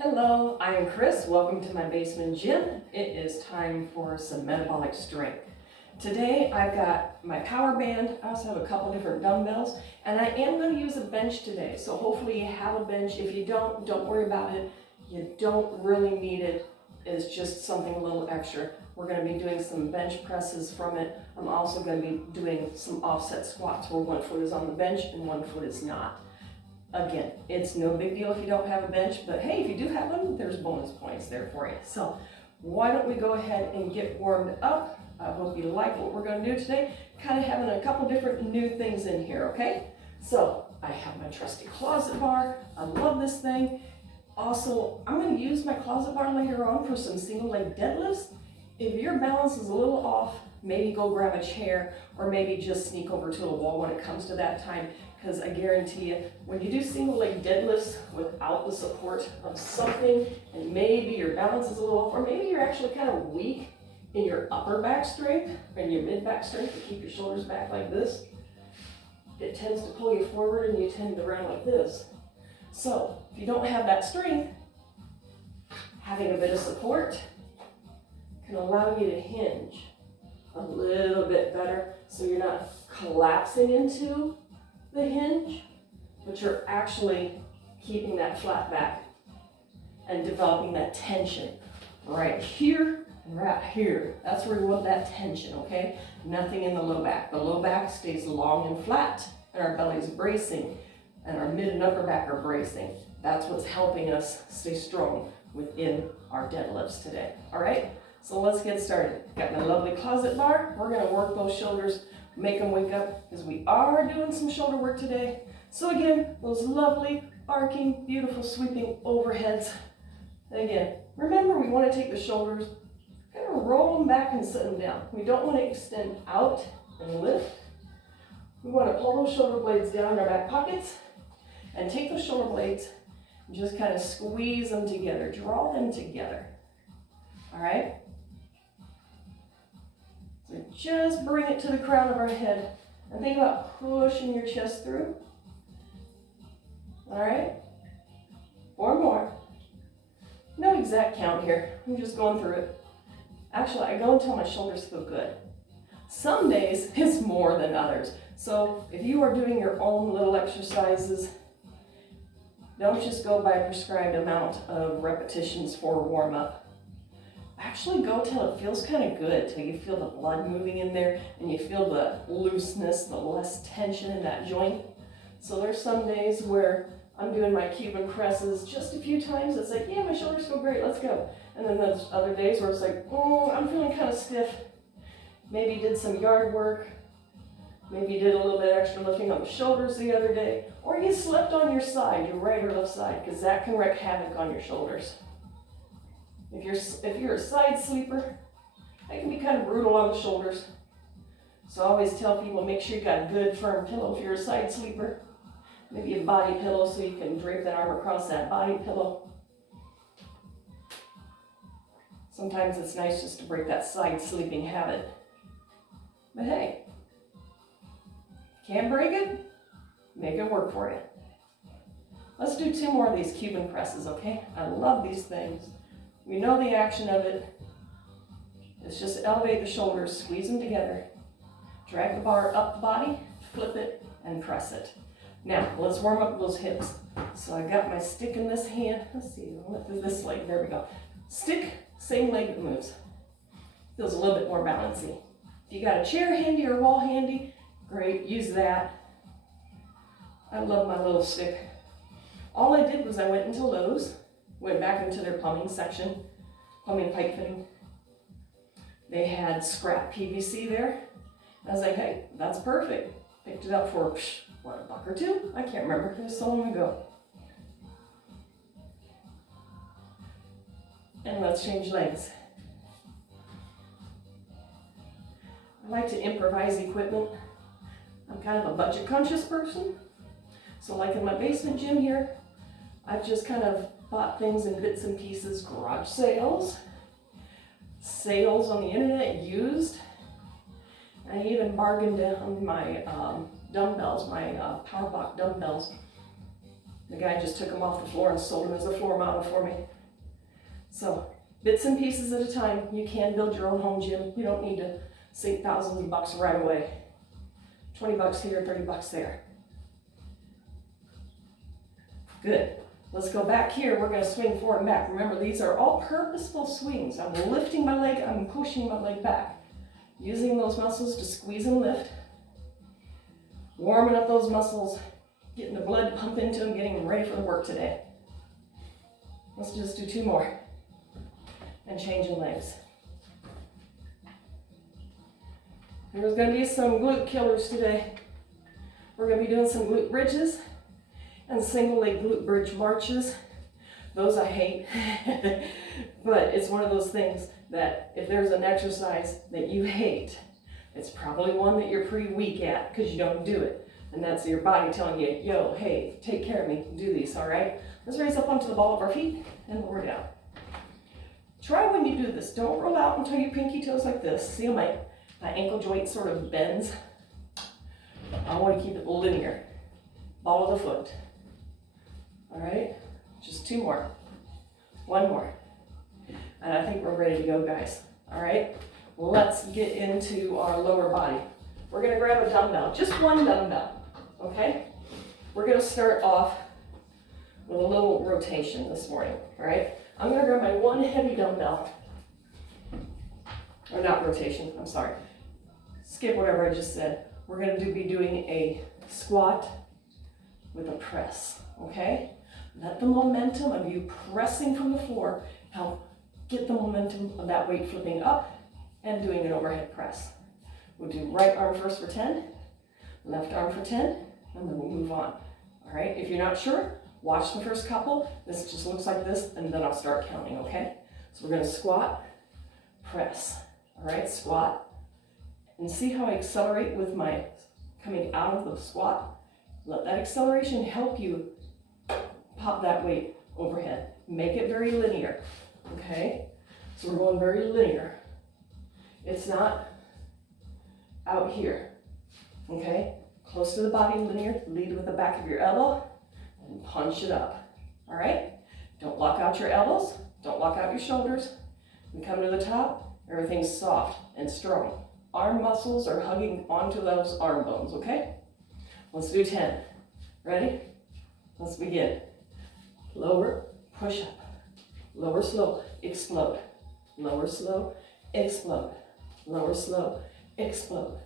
Hello, I'm Chris. Welcome to my basement gym. It is time for some metabolic strength. Today I've got my power band. I also have a couple different dumbbells, and I am going to use a bench today. So hopefully you have a bench. If you don't worry about it. You don't really need it. It's just something a little extra. We're going to be doing some bench presses from it. I'm also going to be doing some offset squats where one foot is on the bench and one foot is not. Again, it's no big deal if you don't have a bench, but hey, if you do have one, there's bonus points there for you. So why don't we go ahead and get warmed up? I hope you like what we're going to do today. Kind of having a couple different new things in here, okay? So I have my trusty closet bar. I love this thing. Also, I'm going to use my closet bar later on for some single leg deadlifts. If your balance is a little off, maybe go grab a chair or maybe just sneak over to a wall when it comes to that time. Because I guarantee you, when you do single leg deadlifts without the support of something, and maybe your balance is a little off, or maybe you're actually kind of weak in your upper back strength and your mid back strength to keep your shoulders back like this, it tends to pull you forward and you tend to round like this. So if you don't have that strength, having a bit of support can allow you to hinge a little bit better so you're not collapsing into the hinge, but you're actually keeping that flat back and developing that tension right here and right here. That's where you want that tension, okay? Nothing in the low back. The low back stays long and flat, and our belly's bracing, and our mid and upper back are bracing. That's what's helping us stay strong within our deadlifts today, all right? So let's get started. Got my lovely closet bar. We're gonna work those shoulders, make them wake up, because we are doing some shoulder work today. So again, those lovely, arcing, beautiful, sweeping overheads. And again, remember we want to take the shoulders, kind of roll them back and set them down. We don't want to extend out and lift. We want to pull those shoulder blades down in our back pockets and take those shoulder blades and just kind of squeeze them together, draw them together. All right? So just bring it to the crown of our head and think about pushing your chest through. All right? 4 more. No exact count here. I'm just going through it. Actually, I go until my shoulders feel good. Some days it's more than others. So if you are doing your own little exercises, don't just go by a prescribed amount of repetitions for warm up. Actually go till it feels kind of good, till you feel the blood moving in there and you feel the looseness, the less tension in that joint. So there's some days where I'm doing my Cuban presses just a few times. It's like, yeah, my shoulders feel great, let's go. And then there's other days where it's like, oh, I'm feeling kind of stiff. Maybe did some yard work. Maybe you did a little bit extra lifting on the shoulders the other day. Or you slept on your side, your right or left side, because that can wreak havoc on your shoulders. If you're a side sleeper, that can be kind of brutal on the shoulders. So I always tell people, make sure you got a good firm pillow if you're a side sleeper. Maybe a body pillow so you can drape that arm across that body pillow. Sometimes it's nice just to break that side sleeping habit. But hey, can't break it, make it work for you. Let's do 2 more of these Cuban presses, okay? I love these things. We know the action of it. It's just elevate the shoulders, squeeze them together, drag the bar up the body, flip it, and press it. Now, let's warm up those hips. So I got my stick in this hand. Let's see, I went through this leg, there we go. Stick, same leg that moves. Feels a little bit more balancing. If you got a chair handy or a wall handy, great, use that. I love my little stick. All I did was I went into Lowe's, went back into their plumbing section, plumbing pipe fitting. They had scrap PVC there. I was like, hey, that's perfect. Picked it up for, what, $1 or $2? I can't remember, it was so long ago. And let's change legs. I like to improvise equipment. I'm kind of a budget conscious person. So like in my basement gym here, I've just kind of bought things in bits and pieces, garage sales, sales on the internet, used. I even bargained on my dumbbells, my power block dumbbells. The guy just took them off the floor and sold them as a floor model for me. So, bits and pieces at a time. You can build your own home gym. You don't need to sink thousands of bucks right away. 20 bucks here, 30 bucks there. Good. Let's go back here. We're going to swing forward and back. Remember, these are all purposeful swings. I'm lifting my leg, I'm pushing my leg back. Using those muscles to squeeze and lift. Warming up those muscles, getting the blood pumped into them, getting them ready for the work today. Let's just do 2 more. And changing legs. There's going to be some glute killers today. We're going to be doing some glute bridges and single leg glute bridge marches. Those I hate, but it's one of those things that if there's an exercise that you hate, it's probably one that you're pretty weak at because you don't do it. And that's your body telling you, yo, hey, take care of me, do these, all right? Let's raise up onto the ball of our feet and lower down. Try when you do this, don't roll out until your pinky toes like this. See how my ankle joint sort of bends? I want to keep it linear. Ball of the foot. All right, just 2 more. 1 more. And I think we're ready to go, guys. All right, let's get into our lower body. We're gonna grab a dumbbell, just 1 dumbbell, okay? We're gonna start off with a little rotation this morning, all right? I'm gonna grab my 1 heavy dumbbell, or not rotation, I'm sorry. Skip whatever I just said. We're gonna be doing a squat with a press, okay? Let the momentum of you pressing from the floor help get the momentum of that weight flipping up and doing an overhead press. We'll do right arm first for 10, left arm for 10, and then we'll move on. All right, if you're not sure, watch the first couple. This just looks like this, and then I'll start counting, okay? So we're gonna squat, press. All right, squat. And see how I accelerate with my coming out of the squat? Let that acceleration help you pop that weight overhead. Make it very linear, okay? So we're going very linear. It's not out here, okay? Close to the body, linear. Lead with the back of your elbow and punch it up, all right? Don't lock out your elbows. Don't lock out your shoulders. We come to the top, everything's soft and strong. Arm muscles are hugging onto those arm bones, okay? Let's do 10. Ready? Let's begin. Lower, push up. Lower, slow, explode. Lower, slow, explode. Lower, slow, explode.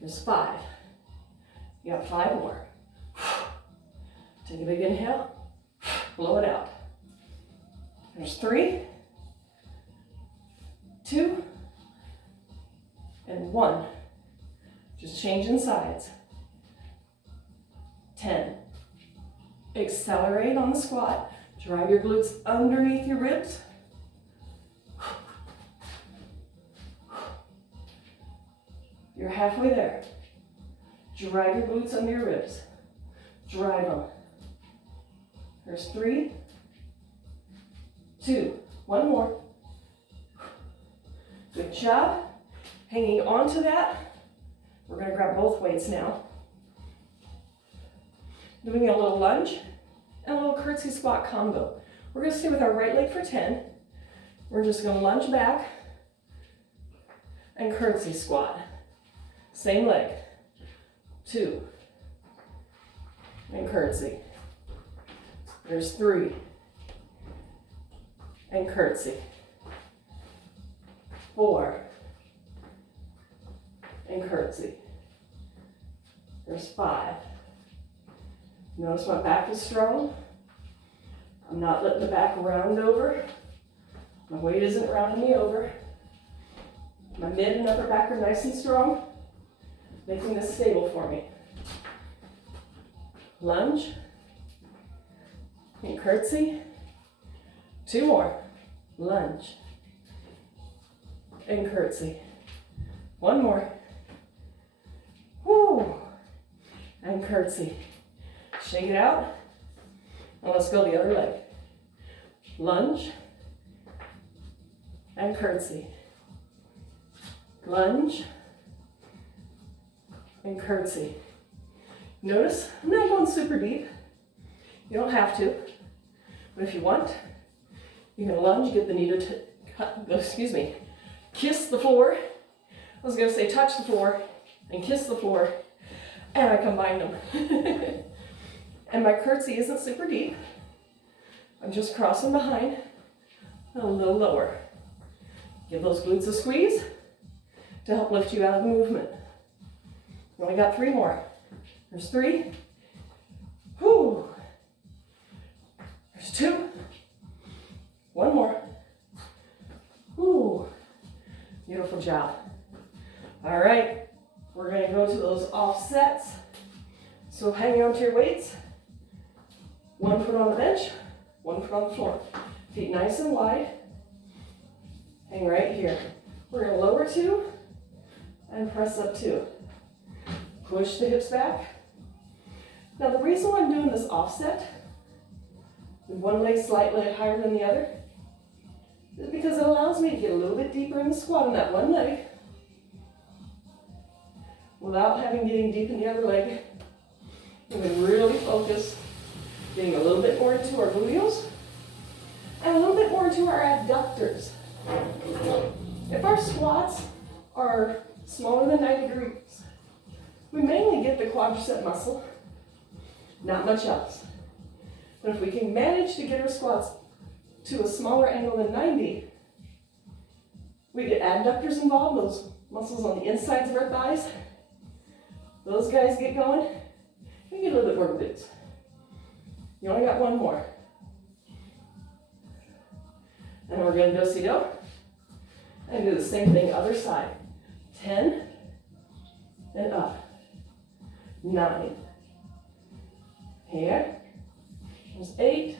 There's 5. You got 5 more. Take a big inhale. Blow it out. There's 3, 2, and 1. Just changing sides. 10. Accelerate on the squat. Drive your glutes underneath your ribs. You're halfway there. Drive your glutes under your ribs. Drive them. There's 3, 2, 1 more. Good job. Hanging on to that. We're going to grab both weights now. Doing a little lunge and a little curtsy squat combo. We're going to stay with our right leg for 10. We're just going to lunge back and curtsy squat. Same leg. 2. And curtsy. There's 3. And curtsy. 4. And curtsy. There's 5. Notice my back is strong. I'm not letting the back round over. My weight isn't rounding me over. My mid and upper back are nice and strong, making this stable for me. Lunge and curtsy. 2 more. Lunge and curtsy. 1 more. Woo! And curtsy. Shake it out. And let's go the other leg. Lunge and curtsy. Lunge and curtsy. Notice I'm not going super deep. You don't have to, but if you want, you can lunge, get the knee to, kiss the floor. I was gonna say touch the floor and kiss the floor, and I combined them. And my curtsy isn't super deep. I'm just crossing behind and a little lower. Give those glutes a squeeze to help lift you out of the movement. You only got 3 more. There's 3. Whew. There's 2. 1 more. Whew. Beautiful job. All right, we're gonna go to those offsets. So hang on to your weights. 1 foot on the bench, 1 foot on the floor. Feet nice and wide. Hang right here. We're gonna lower 2 and press up 2. Push the hips back. Now the reason why I'm doing this offset, with one leg slightly higher than the other, is because it allows me to get a little bit deeper in the squat on that one leg without getting deep in the other leg. We can really focus, getting a little bit more into our gluteals and a little bit more into our adductors. If our squats are smaller than 90 degrees, we mainly get the quadricep muscle, not much else. But if we can manage to get our squats to a smaller angle than 90, we get adductors involved, those muscles on the insides of our thighs. Those guys get going, we get a little bit more glutes. You only got 1 more. And we're going to do-si-do and do the same thing other side. 10 and up. 9. Here. There's 8.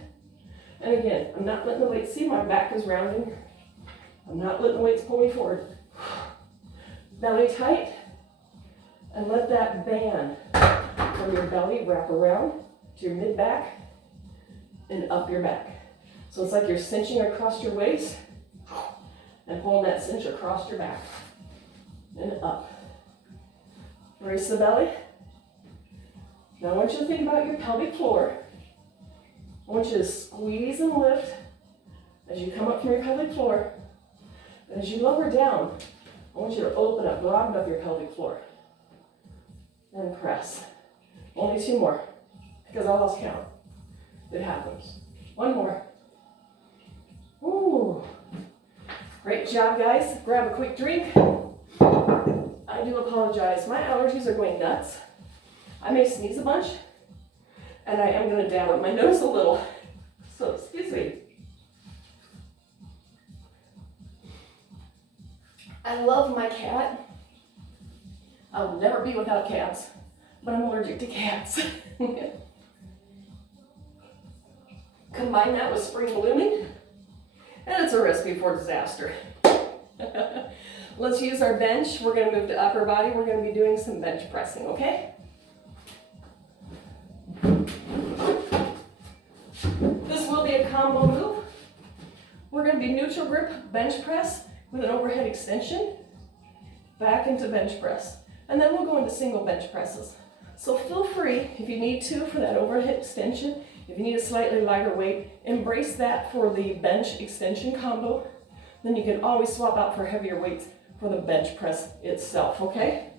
And again, I'm not letting the weights, see my back is rounding. I'm not letting the weights pull me forward. Belly tight. And let that band from your belly wrap around to your mid-back and up your back. So it's like you're cinching across your waist and pulling that cinch across your back and up. Brace the belly. Now I want you to think about your pelvic floor. I want you to squeeze and lift as you come up from your pelvic floor. And as you lower down, I want you to open up, broaden up your pelvic floor. And press. Only 2 more, because I lost count. It happens. 1 more. Ooh. Great job, guys. Grab a quick drink. I do apologize. My allergies are going nuts. I may sneeze a bunch, and I am going to dab up my nose a little. So, excuse me. I love my cat. I'll never be without cats, but I'm allergic to cats. Combine that with spring blooming, and it's a recipe for disaster. Let's use our bench. We're going to move to upper body. We're going to be doing some bench pressing, okay? This will be a combo move. We're going to be neutral grip bench press with an overhead extension back into bench press. And then we'll go into single bench presses. So feel free, if you need to, for that overhead extension, if you need a slightly lighter weight, embrace that for the bench extension combo. Then you can always swap out for heavier weights for the bench press itself, okay?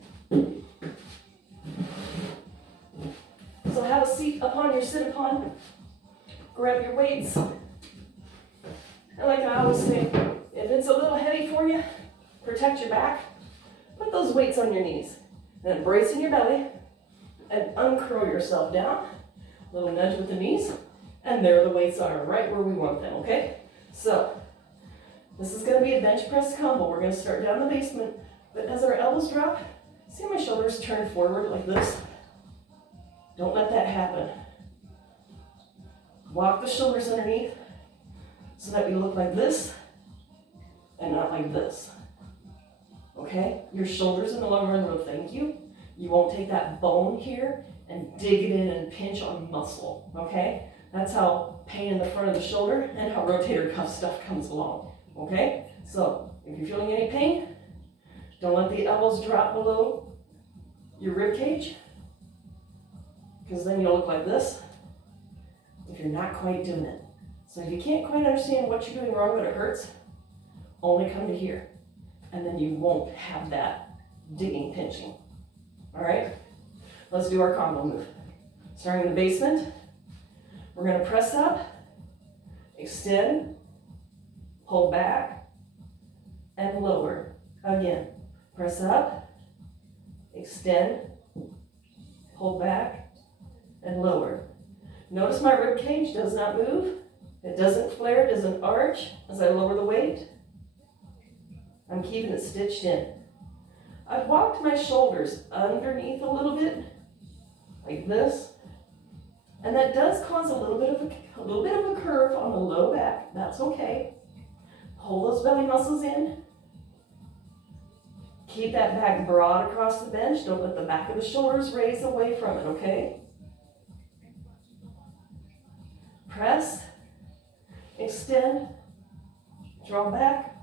So have a seat upon your sit-upon. Grab your weights. And like I always say, if it's a little heavy for you, protect your back. Put those weights on your knees, and embrace in your belly, and uncurl yourself down. A little nudge with the knees, and there the weights are, right where we want them, okay? So, this is gonna be a bench press combo. We're gonna start down the basement, but as our elbows drop, see my shoulders turn forward like this? Don't let that happen. Walk the shoulders underneath so that we look like this and not like this. Okay? Your shoulders in the long run will thank you. You won't take that bone here and dig it in and pinch on muscle. Okay? That's how pain in the front of the shoulder and how rotator cuff stuff comes along. Okay? So, if you're feeling any pain, don't let the elbows drop below your rib cage, because then you'll look like this if you're not quite doing it. So if you can't quite understand what you're doing wrong but it hurts, only come to here. And then you won't have that digging, pinching. All right? Let's do our combo move. Starting in the basement, we're going to press up, extend, pull back, and lower. Again, press up, extend, pull back, and lower. Notice my rib cage does not move. It doesn't flare, it doesn't arch as I lower the weight. I'm keeping it stitched in. I've walked my shoulders underneath a little bit, like this, and that does cause a little bit of a curve on the low back. That's okay. Pull those belly muscles in. Keep that back broad across the bench. Don't let the back of the shoulders raise away from it, okay? Press, extend, draw back,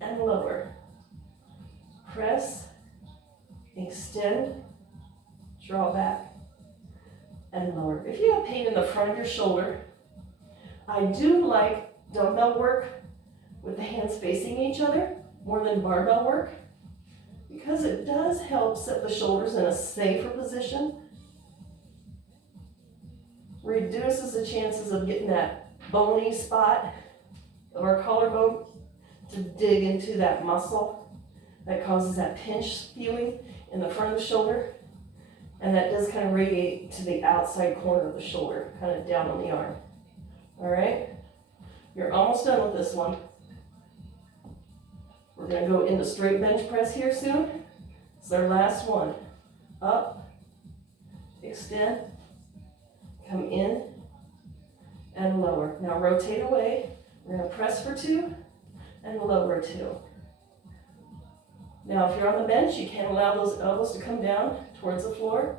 and lower. Press, extend, draw back, and lower. If you have pain in the front of your shoulder, I do like dumbbell work with the hands facing each other more than barbell work because it does help set the shoulders in a safer position. Reduces the chances of getting that bony spot of our collarbone to dig into that muscle that causes that pinch feeling in the front of the shoulder. And that does kind of radiate to the outside corner of the shoulder, kind of down on the arm. All right? You're almost done with this one. We're going to go into straight bench press here soon. It's our last one. Up, extend, come in, and lower. Now rotate away. We're going to press for 2 and lower 2. Now if you're on the bench, you can't allow those elbows to come down towards the floor,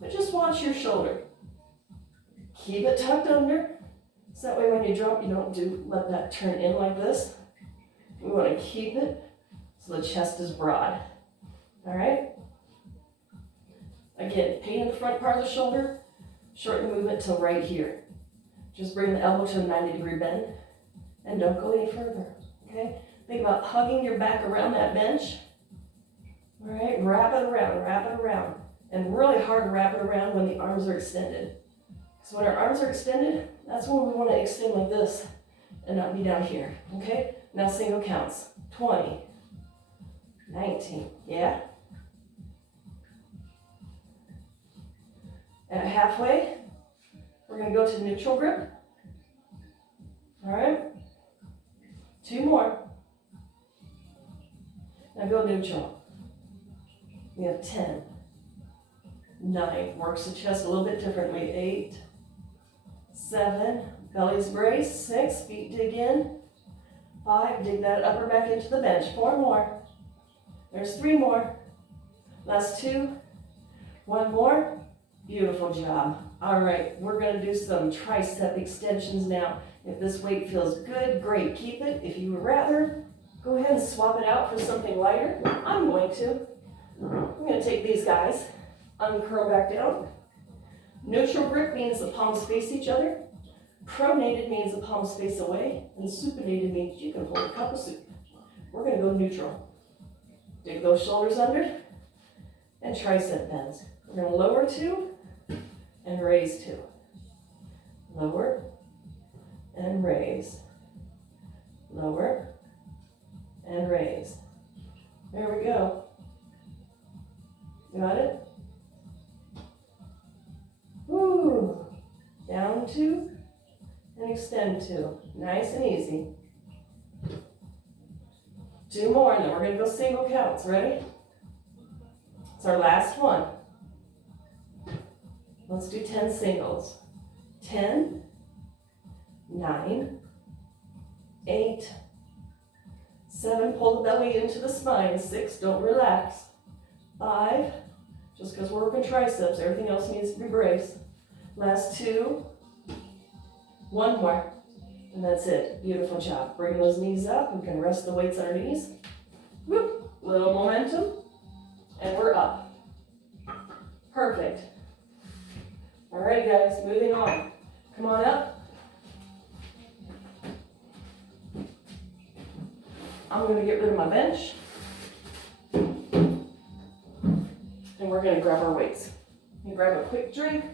but just watch your shoulder. Keep it tucked under, so that way when you drop, you don't let that turn in like this. We want to keep it so the chest is broad. All right? Again, pain in the front part of the shoulder, shorten the movement till right here. Just bring the elbow to a 90-degree bend and don't go any further, okay? Think about hugging your back around that bench. All right, wrap it around. And really hard to wrap it around when the arms are extended. So when our arms are extended, that's when we want to extend like this and not be down here, okay? Now single counts, 20, 19, yeah? And halfway, we're going to go to neutral grip. All right? 2 more. Now go neutral. We have 10, 9, works the chest a little bit differently. 8, 7, belly's brace. 6, feet dig in. 5, dig that upper back into the bench. 4 more. There's 3 more. Last 2. 1 more. Beautiful job. All right, we're going to do some tricep extensions now. If this weight feels good, great, keep it. If you would rather, go ahead and swap it out for something lighter. I'm going to. I'm going to take these guys, uncurl back down. Neutral grip means the palms face each other. Pronated means the palms face away. And supinated means you can hold a cup of soup. We're going to go neutral. Dig those shoulders under and tricep bends. We're going to lower 2 and raise 2. Lower and raise. Lower and raise. There we go. Got it? Woo! Down 2 and extend 2. Nice and easy. 2 more, and then we're going to go single counts. Ready? It's our last one. Let's do 10 singles. 10, 9, 8, 7, pull the belly into the spine. 6, don't relax. 5, just because we're working triceps, everything else needs to be braced. Last 2, 1 more, and that's it. Beautiful job. Bring those knees up. We can rest the weights on our knees. Whoop, little momentum, and we're up. Perfect. All right, guys, moving on. Come on up. I'm going to get rid of my bench. And we're going to grab our weights. You grab a quick drink.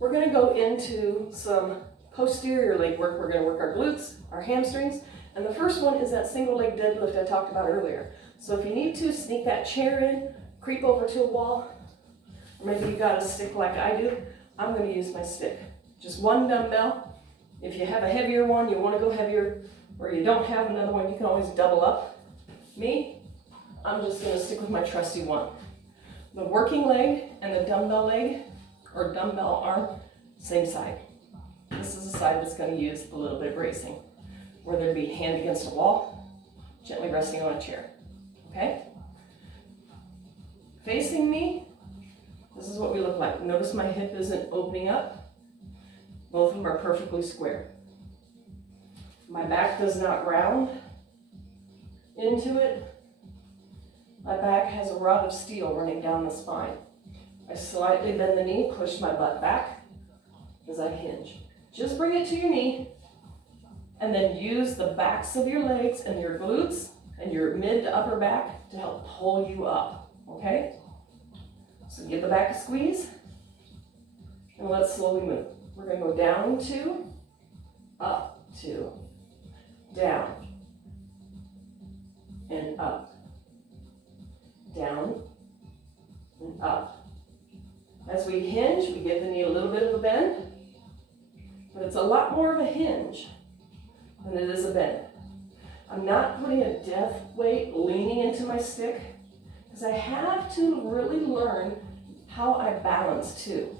We're going to go into some posterior leg work. We're going to work our glutes, our hamstrings, and the first one is that single leg deadlift I talked about earlier. So if you need to, sneak that chair in, creep over to a wall, or maybe you got a stick like I do. I'm going to use my stick. Just one dumbbell. If you have a heavier one, you want to go heavier, or you don't have another one, you can always double up. Me, I'm just going to stick with my trusty one. The working leg and the dumbbell leg, or dumbbell arm, same side. This is the side that's going to use a little bit of bracing, whether it be hand against a wall, gently resting on a chair. Okay? Facing me, this is what we look like. Notice my hip isn't opening up. Both of them are perfectly square. My back does not round into it. My back has a rod of steel running down the spine. I slightly bend the knee, push my butt back as I hinge. Just bring it to your knee, and then use the backs of your legs and your glutes and your mid to upper back to help pull you up, okay? So give the back a squeeze, and let's slowly move. We're going to go down 2, up 2, down, and up, down, and up. As we hinge, we give the knee a little bit of a bend, but it's a lot more of a hinge than it is a bend. I'm not putting a death weight leaning into my stick, because I have to really learn how I balance too.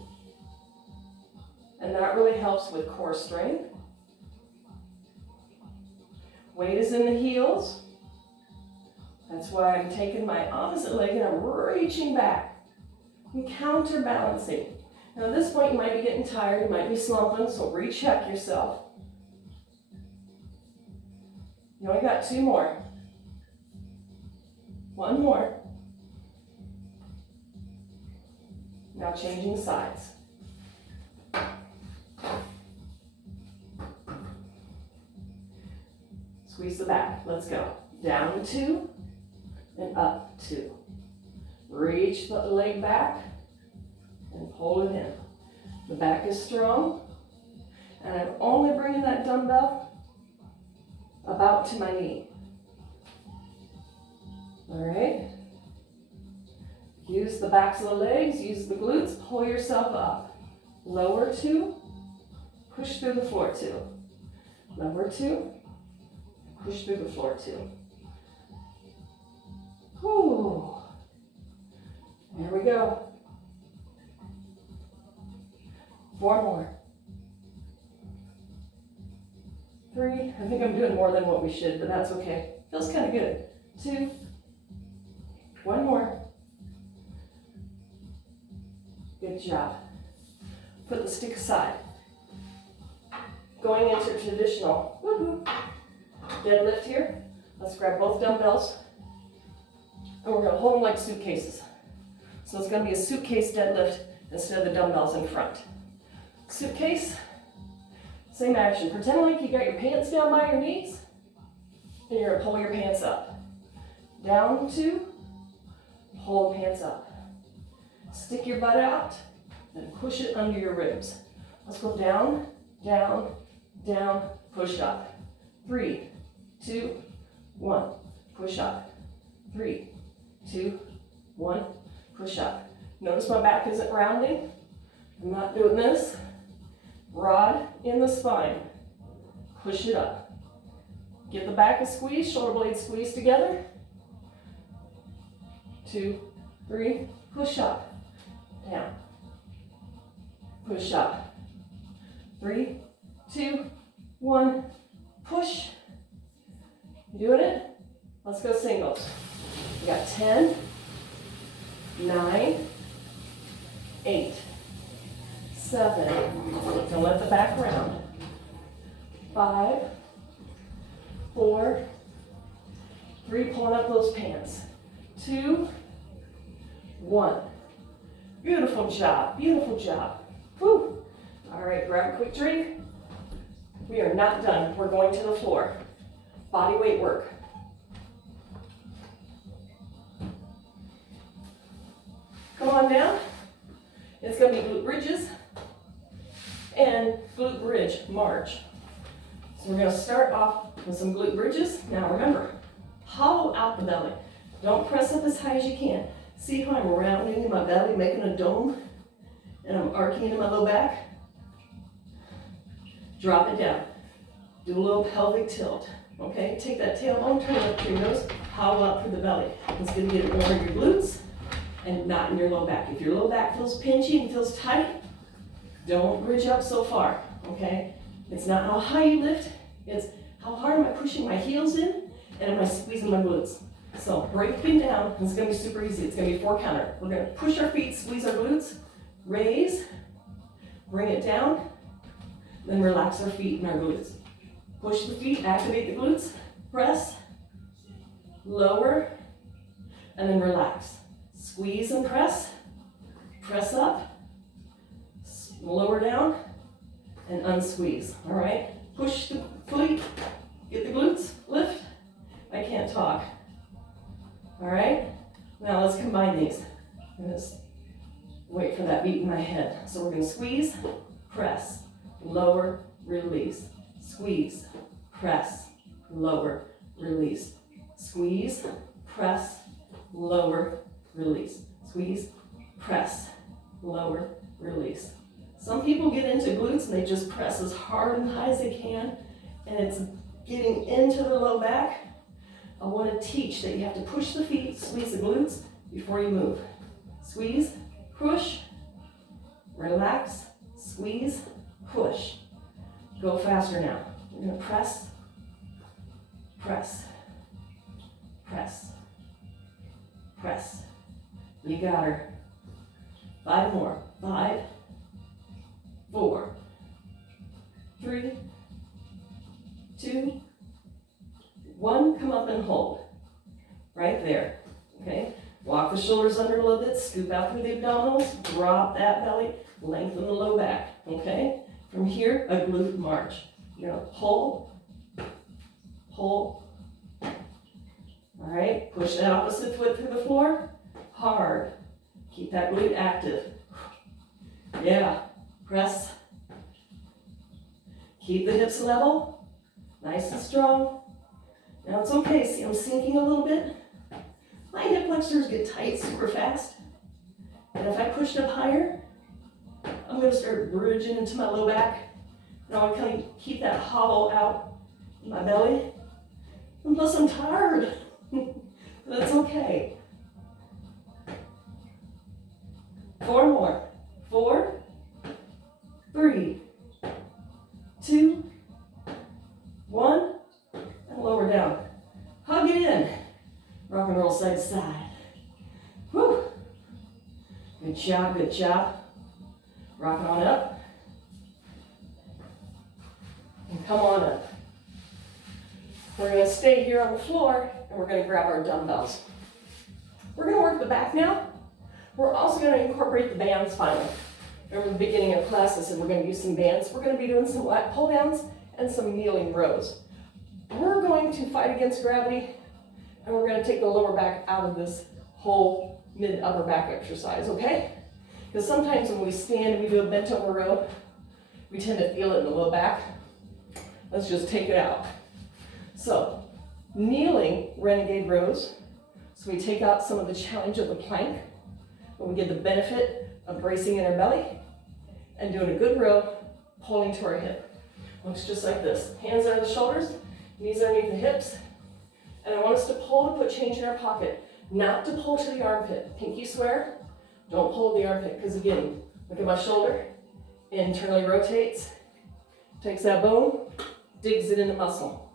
And that really helps with core strength. Weight is in the heels. That's why I'm taking my opposite leg and I'm reaching back. I'm counterbalancing. Now at this point you might be getting tired, you might be slumping, so recheck yourself. You only got 2 more. 1 more. Now changing sides. Squeeze the back. Let's go. Down 2 and up 2. Reach the leg back and pull it in. The back is strong, and I'm only bringing that dumbbell about to my knee. All right. Use the backs of the legs, use the glutes, pull yourself up. Lower 2, push through the floor 2. Lower 2, push through the floor 2. Whew. There we go. 4 more. 3. I think I'm doing more than what we should, but that's okay. Feels kind of good. 2. 1 more. Good job. Put the stick aside. Going into traditional deadlift here. Let's grab both dumbbells, and we're going to hold them like suitcases. So it's going to be a suitcase deadlift instead of the dumbbells in front. Suitcase, same action. Pretend like you got your pants down by your knees, and you're going to pull your pants up. Down 2, pull pants up. Stick your butt out and push it under your ribs. Let's go down, down, down, push up. 3, 2, 1, push up. 3, 2, 1, push up. Notice my back isn't rounding. I'm not doing this. Rod in the spine. Push it up. Give the back a squeeze, shoulder blades squeeze together. 2, 3, push up. Down. Push up. 3, 2, 1, push. You doing it? Let's go singles. We got 10, 9, 8, 7. Don't let the back round. 5, 4, 3, pulling up those pants. 2, 1. Beautiful job, beautiful job. Whew. All right, grab a quick drink. We are not done. We're going to the floor. Body weight work. Come on down. It's going to be glute bridges and glute bridge march. So we're going to start off with some glute bridges. Now remember, hollow out the belly. Don't press up as high as you can. See how I'm rounding in my belly, making a dome, and I'm arcing into my low back? Drop it down. Do a little pelvic tilt, okay? Take that tailbone, turn it up to your nose, hollow out through the belly. It's going to get more in your glutes and not in your low back. If your low back feels pinchy and feels tight, don't bridge up so far, okay? It's not how high you lift, it's how hard am I pushing my heels in and am I squeezing my glutes. So break feet down, it's going to be super easy. It's going to be 4 counter. We're going to push our feet, squeeze our glutes, raise, bring it down, then relax our feet and our glutes. Push the feet, activate the glutes, press, lower, and then relax. Squeeze and press up, lower down, and unsqueeze, all right? Push the feet, get the glutes, lift. I can't talk. All right? Now let's combine these. Just wait for that beat in my head. So we're gonna squeeze, press, lower, release. Squeeze, press, lower, release. Squeeze, press, lower, release. Squeeze, press, lower, release. Some people get into glutes and they just press as hard and high as they can, and it's getting into the low back. I want to teach that you have to push the feet, squeeze the glutes before you move. Squeeze, push, relax, squeeze, push. Go faster now. We're going to press, press, press, press. You got her. 5 more. 5, 4, 3, 2, 1. Come up and hold. Right there. Okay? Walk the shoulders under a little bit, scoop out through the abdominals, drop that belly, lengthen the low back. Okay? From here, a glute march. You're going to pull, pull. All right? Push that opposite foot through the floor. Hard. Keep that glute active. Yeah. Press. Keep the hips level. Nice and strong. Now it's okay. See, I'm sinking a little bit. My hip flexors get tight super fast. And if I push up higher, I'm going to start bridging into my low back. Now I kind of keep that hollow out in my belly. And plus I'm tired. That's okay. 4 more. 4, 3, 2, 1, and lower down. Hug it in. Rock and roll side to side. Whew. Good job, good job. Rock on up. And come on up. We're going to stay here on the floor and we're going to grab our dumbbells. We're going to work the back now. We're also going to incorporate the bands finally. Remember the beginning of class I said we're going to use some bands. We're going to be doing some lat pull downs and some kneeling rows. We're going to fight against gravity and we're going to take the lower back out of this whole mid-upper back exercise, okay? Because sometimes when we stand and we do a bent over row, we tend to feel it in the low back. Let's just take it out. So, kneeling renegade rows. So we take out some of the challenge of the plank, but we get the benefit of bracing in our belly and doing a good row, pulling to our hip. Looks just like this. Hands under the shoulders, knees underneath the hips. And I want us to pull to put change in our pocket, not to pull to the armpit. Pinky swear, don't pull the armpit, because again, look at my shoulder, internally rotates, takes that bone, digs it into muscle.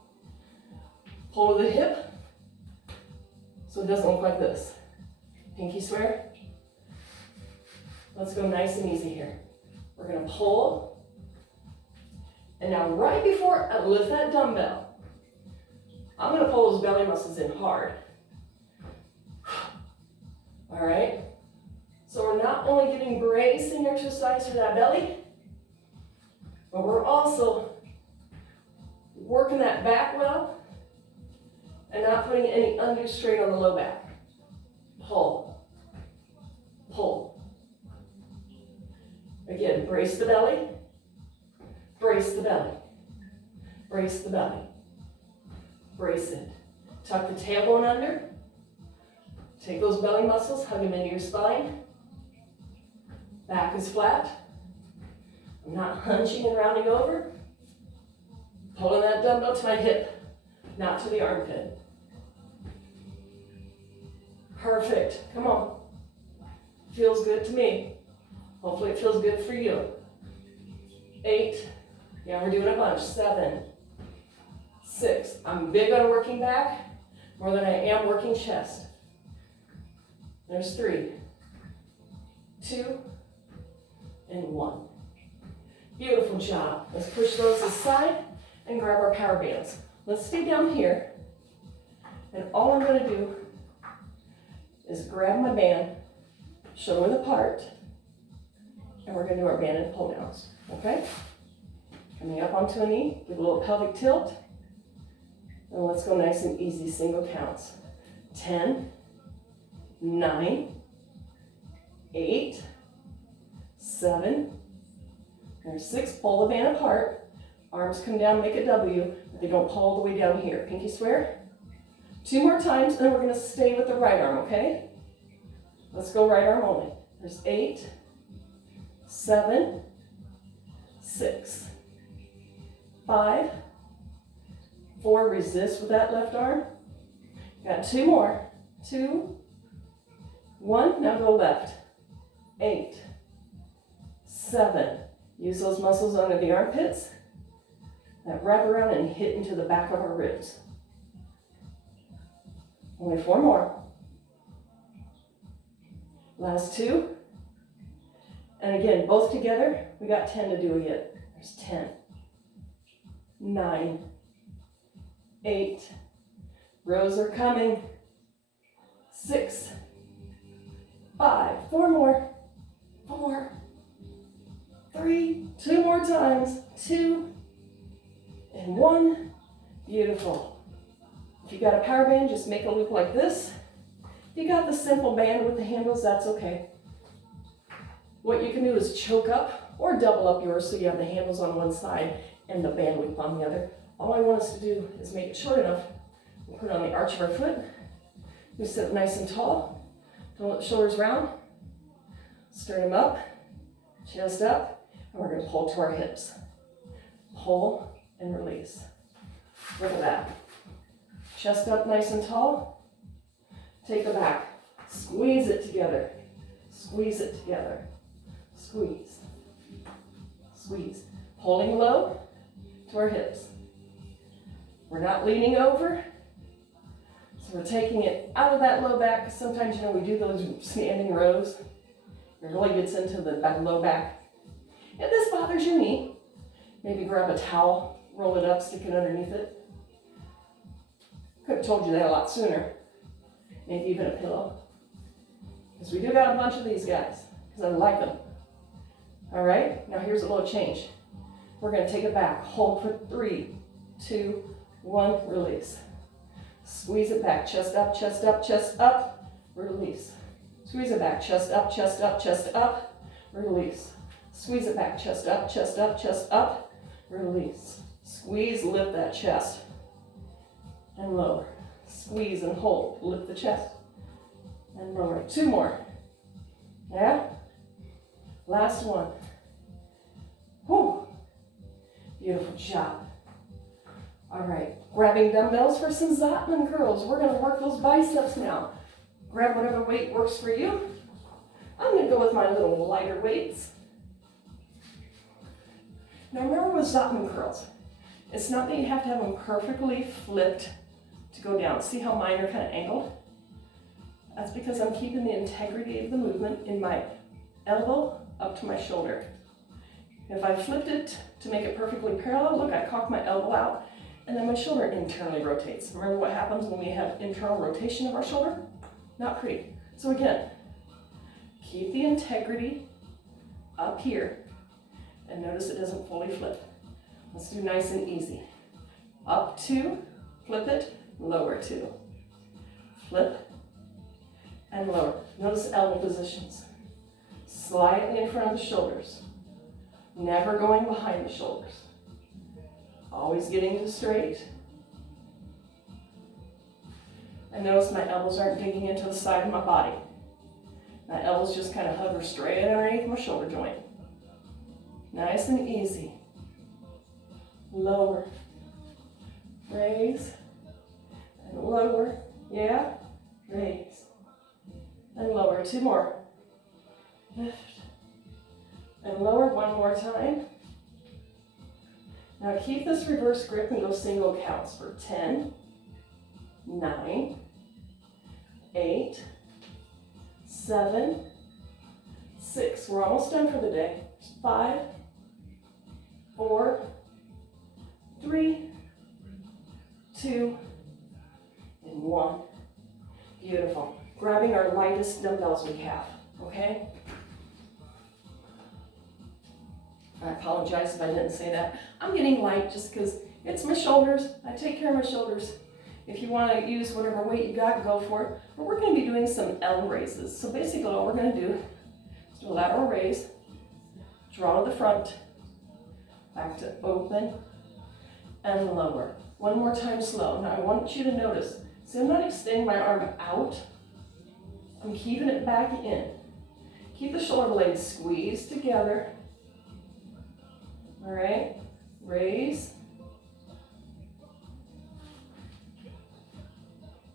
Pull to the hip, so it doesn't look like this. Pinky swear. Let's go nice and easy here. We're gonna pull, and now right before I lift that dumbbell, I'm gonna pull those belly muscles in hard. All right, So we're not only getting bracing exercise for that belly, but we're also working that back well and not putting any undue strain on the low back. Pull, pull. Again, brace the belly, brace the belly, brace the belly, brace it. Tuck the tailbone under. Take those belly muscles, hug them into your spine. Back is flat. I'm not hunching and rounding over. Pulling that dumbbell to my hip, not to the armpit. Perfect. Come on. Feels good to me. Hopefully it feels good for you. 8. Yeah, we're doing a bunch. 7, 6. I'm big on working back more than I am working chest. There's 3, 2, and 1. Beautiful job. Let's push those aside and grab our power bands. Let's stay down here. And all I'm going to do is grab my band, shoulder width apart, and we're going to do our banded pull downs. Okay? Coming up onto a knee, give a little pelvic tilt. And let's go nice and easy, single counts. 10, 9, 8, 7, there's 6, pull the band apart. Arms come down, make a W, but they don't pull all the way down here. Pinky swear. 2 more times, and then we're going to stay with the right arm, okay? Let's go right arm only. There's 8, 7, 6, 5, 4, resist with that left arm. Got 2 more. 2, 1, now go left. 8, 7, use those muscles under the armpits. That wrap around and hit into the back of our ribs. Only 4 more. Last 2. And again, both together, we got 10 to do yet. There's 10, 9, 8, rows are coming. 6, 5, 4 more. 4, 3, 2 more times. 2, and 1. Beautiful. If you got a power band, just make a loop like this. If you got the simple band with the handles, that's okay. What you can do is choke up or double up yours so you have the handles on one side and the band loop on the other. All I want us to do is make it short enough. We'll put it on the arch of our foot. We sit nice and tall. Don't let the shoulders round. Sternum up, chest up, and we're going to pull to our hips. Pull and release. Look at that. Chest up nice and tall. Take it back. Squeeze it together. Squeeze it together. Squeeze. Squeeze. Pulling low to our hips. We're not leaning over. So we're taking it out of that low back. Sometimes, we do those standing rows. It really gets into the low back. If this bothers your knee, maybe grab a towel, roll it up, stick it underneath it. Could have told you that a lot sooner. Maybe even a pillow. Because we do got a bunch of these guys, because I like them. All right, now here's a little change. We're going to take it back. Hold for 3, 2, 1, release. Squeeze it back, chest up, chest up, chest up, release. Squeeze it back, chest up, chest up, chest up, release. Squeeze it back, chest up, chest up, chest up, release. Squeeze, lift that chest, and lower. Squeeze and hold, lift the chest, and lower. 2 more. Yeah? Last one. Whew. Beautiful job. All right, grabbing dumbbells for some Zotman curls. We're gonna work those biceps now. Grab whatever weight works for you. I'm gonna go with my little lighter weights. Now remember with Zotman curls, it's not that you have to have them perfectly flipped to go down. See how mine are kind of angled? That's because I'm keeping the integrity of the movement in my elbow up to my shoulder. If I flipped it to make it perfectly parallel, look, I cock my elbow out, and then my shoulder internally rotates. Remember what happens when we have internal rotation of our shoulder? Not pretty. So again, Keep the integrity up here. And notice it doesn't fully flip. Let's do nice and easy. Up 2, flip it, lower 2. Flip and lower. Notice elbow positions. Slightly in front of the shoulders. Never going behind the shoulders. Always getting to straight. And notice my elbows aren't digging into the side of my body. My elbows just kind of hover straight underneath my shoulder joint. Nice and easy. Lower. Raise. And lower. Yeah. Raise. And lower. 2 more. Lift. And lower 1 more time. Now keep this reverse grip and go single counts for 10, 9, 8, 7, 6. We're almost done for the day. 5, 4, 3, 2, and 1. Beautiful. Grabbing our lightest dumbbells we have, okay? I apologize if I didn't say that. I'm getting light just because it's my shoulders. I take care of my shoulders. If you want to use whatever weight you got, go for it. But we're going to be doing some L raises. So basically all we're going to do is do a lateral raise, draw to the front, back to open, and lower. 1 more time slow. Now I want you to notice, see, I'm not extending my arm out. I'm keeping it back in. Keep the shoulder blades squeezed together. All right, raise.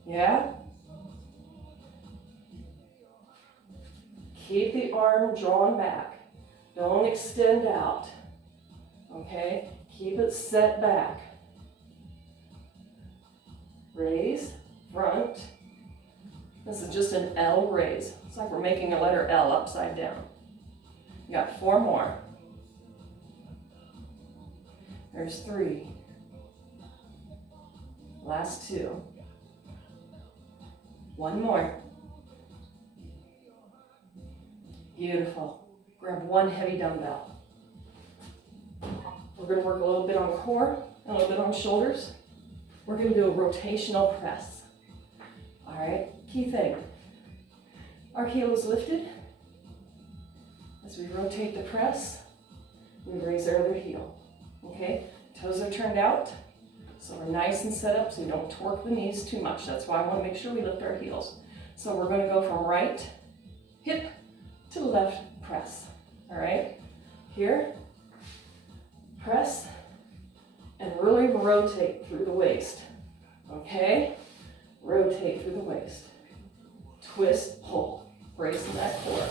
Yeah. Keep the arm drawn back. Don't extend out. Okay, keep it set back. Raise, front. This is just an L raise. It's like we're making a letter L upside down. You got 4 more. There's 3. Last 2. 1 more. Beautiful. Grab 1 heavy dumbbell. We're going to work a little bit on core, a little bit on shoulders. We're going to do a rotational press. All right, key thing. Our heel is lifted. As we rotate the press, we raise our other heel. Okay, toes are turned out, so we're nice and set up so we don't torque the knees too much. That's why I want to make sure we lift our heels. So we're going to go from right hip to left press. All right, here, press, and really rotate through the waist. Okay, rotate through the waist. Twist, pull, bracing that core.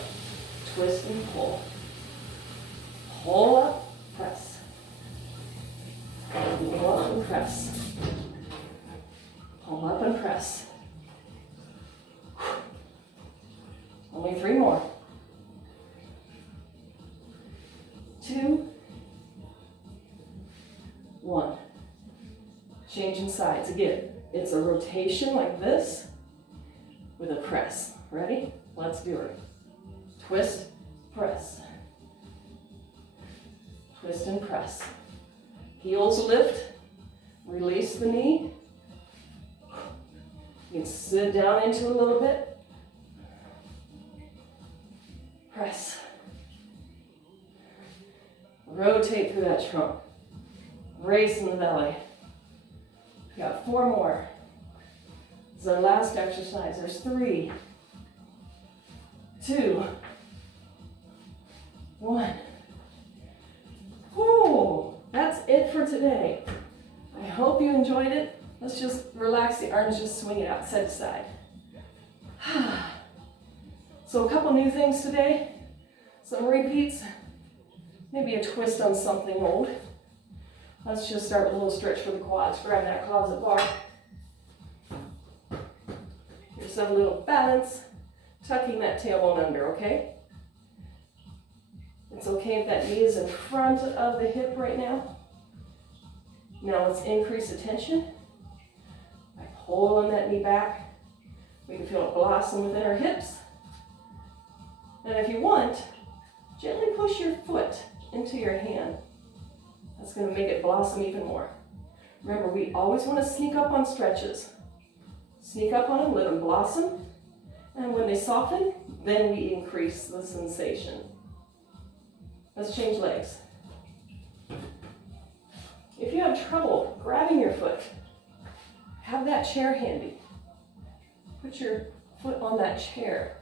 Twist and pull. Pull up, press. Pull up and press. Pull up and press. Only 3 more. 2, 1. Changing sides. Again, it's a rotation like this with a press. Ready? Let's do it. Twist, press. Twist and press. Heels lift, release the knee. You can sit down into a little bit. Press. Rotate through that trunk. Raise in the belly. We got 4 more. This is our last exercise. There's 3, 2, 1. Whew, that's it for today. I hope you enjoyed it. Let's just relax the arms, just swing it out side to side. So a couple new things today. Some repeats. Maybe a twist on something old. Let's just start with a little stretch for the quads. Grab that closet bar. Here's some little balance. Tucking that tailbone under, okay? It's okay if that knee is in front of the hip right now. Now let's increase the tension by pulling that knee back. We can feel it blossom within our hips. And if you want, gently push your foot into your hand. That's going to make it blossom even more. Remember, we always want to sneak up on stretches. Sneak up on them, let them blossom. And when they soften, then we increase the sensation. Let's change legs. If you have trouble grabbing your foot, have that chair handy. Put your foot on that chair.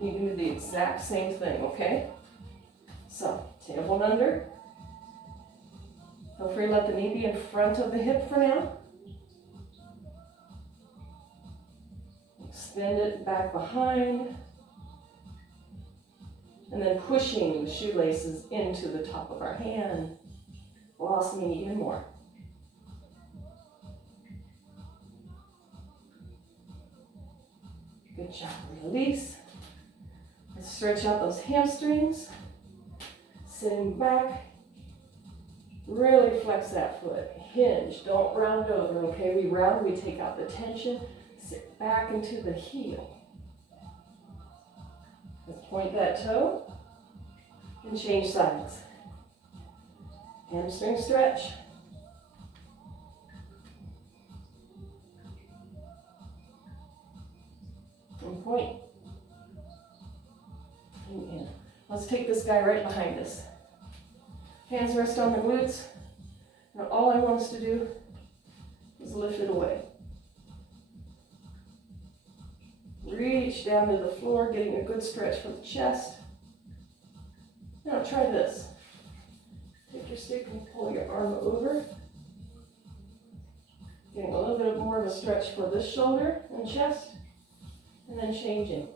You can do the exact same thing, okay? So, tailbone under. Feel free to let the knee be in front of the hip for now. Extend it back behind. And then pushing the shoelaces into the top of our hand, blossoming even more. Good job. Release. Let's stretch out those hamstrings. Sitting back. Really flex that foot. Hinge. Don't round over, okay? We round, we take out the tension. Sit back into the heel. Let's point that toe and change sides. Hamstring stretch. And point. And in. Let's take this guy right behind us. Hands rest on the glutes. Now all I want us to do is lift it away. Reach down to the floor, getting a good stretch for the chest. Now try this. Take your stick and pull your arm over. Getting a little bit more of a stretch for this shoulder and chest. And then changing.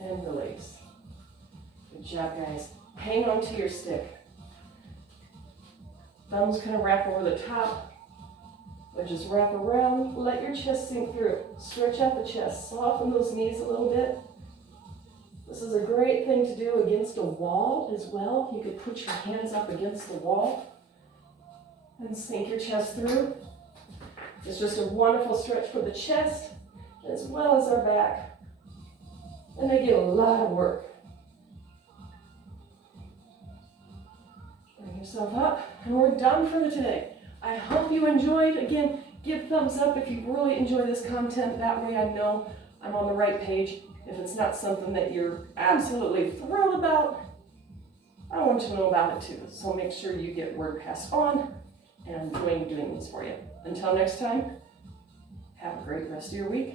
And release. Good job, guys. Hang on to your stick. Thumbs kind of wrap over the top, or just wrap around. Let your chest sink through. Stretch out the chest. Soften those knees a little bit. This is a great thing to do against a wall as well. You could put your hands up against the wall and sink your chest through. It's just a wonderful stretch for the chest as well as our back. And they get a lot of work. Bring yourself up, and we're done for today. I hope you enjoyed. Again, give thumbs up if you really enjoy this content. That way I know I'm on the right page. If it's not something that you're absolutely thrilled about, I want you to know about it too. So make sure you get word passed on, and I'm enjoying doing these for you. Until next time, have a great rest of your week.